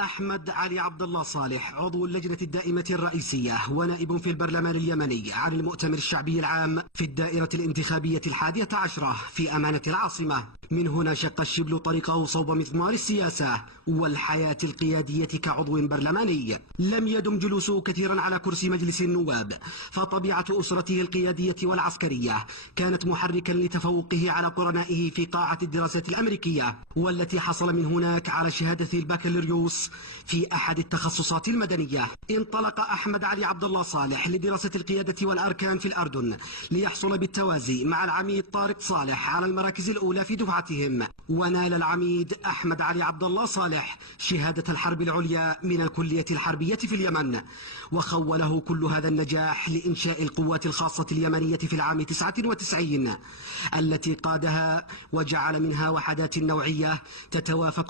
أحمد علي عبد الله صالح عضو اللجنة الدائمة الرئيسية ونائب في البرلمان اليمني عن المؤتمر الشعبي العام في الدائرة الانتخابية 11 في أمانة العاصمة. من هنا شق الشبل طريقه صوب مضمار السياسة والحياة القيادية كعضو برلماني. لم يدم جلوسه كثيرا على كرسي مجلس النواب، فطبيعة أسرته القيادية والعسكرية كانت محركا لتفوقه على قرنائه في قاعة الدراسات الأمريكية، والتي حصل من هناك على شهادة البكالوريوس في أحد التخصصات المدنية. انطلق أحمد علي عبد الله صالح لدراسة القيادة والأركان في الأردن ليحصل بالتوازي مع العميد طارق صالح على المراكز الأولى في دفعتهم، ونال العميد أحمد علي عبد الله صالح شهادة الحرب العليا من الكلية الحربية في اليمن، وخوله كل هذا النجاح لإنشاء القوات الخاصة اليمنية في العام 99 التي قادها وجعل منها وحدات نوعية تتوافق